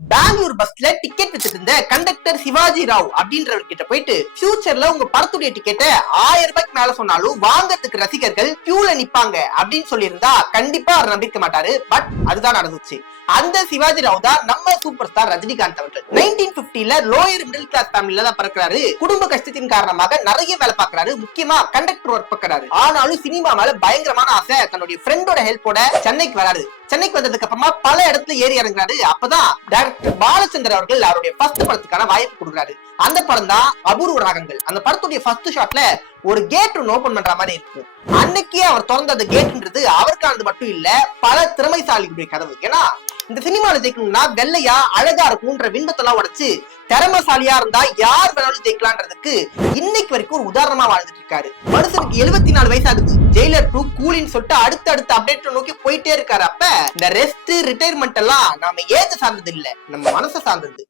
பெங்களூர் பஸ்ல டிக்கெட் வச்சிட்டு இருந்த கண்டக்டர் சிவாஜி ராவ் அப்படின்றவர்கிட்ட போயிட்டு ஃபியூச்சர்ல உங்க படத்துடைய டிக்கெட்டை 1000 ரூபாய்க்கு மேல சொன்னாலும் வாங்கறதுக்கு ரசிகர்கள் கியூல நிப்பாங்க அப்படின்னு சொல்லியிருந்தா கண்டிப்பா அவர் நம்பிக்க மாட்டாரு. பட் அதுதான் நடந்துச்சு. அந்த சிவாஜி ராவ் தான் நம்ம சூப்பர் ஸ்டார் ரஜினிகாந்த் அவர்கள். 1950ல லோயர் மிடில் கிளாஸ் ஃபேமிலில தான் பிறக்கிறாரு. குடும்ப கஷ்டத்தின் காரணமாக நிறைய வேலை பாக்குறாரு. முக்கியமா கண்டக்டர் ஒர்க் பாக்குறாரு. ஆனாலும் சினிமா மேல பயங்கரமான ஆசை. தன்னுடைய ஃப்ரெண்டோட ஹெல்ப்போட சென்னைக்கு வராரு. சென்னைக்கு வந்ததுக்கு அப்புறமா பல இடத்துல ஏறி இறங்குறாரு. அப்பதான் டைரக்டர் பாலச்சந்தர் அவர்கள் அவருடைய ஃபர்ஸ்ட் படத்துக்கான வாய்ப்பு கொடுக்குறாரு. அந்த படம் தான் அபூர்வ ராகங்கள். அந்த படத்துடைய ஃபர்ஸ்ட் ஷாட்ல ஒரு கேட் ஒன்று ஓபன் பண்ற மாதிரி இருக்கும். அன்னைக்கே அவர் திறந்த அந்த கேட்ன்றது அவருக்கானது மட்டும் இல்ல, பல திறமைசாலிகளுடைய கதவு. ஏன்னா இந்த சினிமால ஜெயிக்கணும்னா வெள்ளையா அழகா இருக்கும்ன்ற விண்பத்தெல்லாம் உடைச்சு திறமைசாலியா இருந்தா யார் வேணாலும் ஜெயிக்கலான்றதுக்கு இன்னைக்கு வரைக்கும் ஒரு உதாரணமா வாழ்ந்துட்டு இருக்காரு. மனுஷனுக்கு 74 வயசு ஆகுது. ஜெயிலர் 2 கூலின்னு சொல்லிட்டு அடுத்த அப்டேட் நோக்கி போயிட்டே இருக்காரு. அப்ப இந்த ரெஸ்ட் ரிட்டையர்மெண்ட் எல்லாம் நாம ஏது சார்ந்தது இல்ல, நம்ம மனசை சார்ந்தது.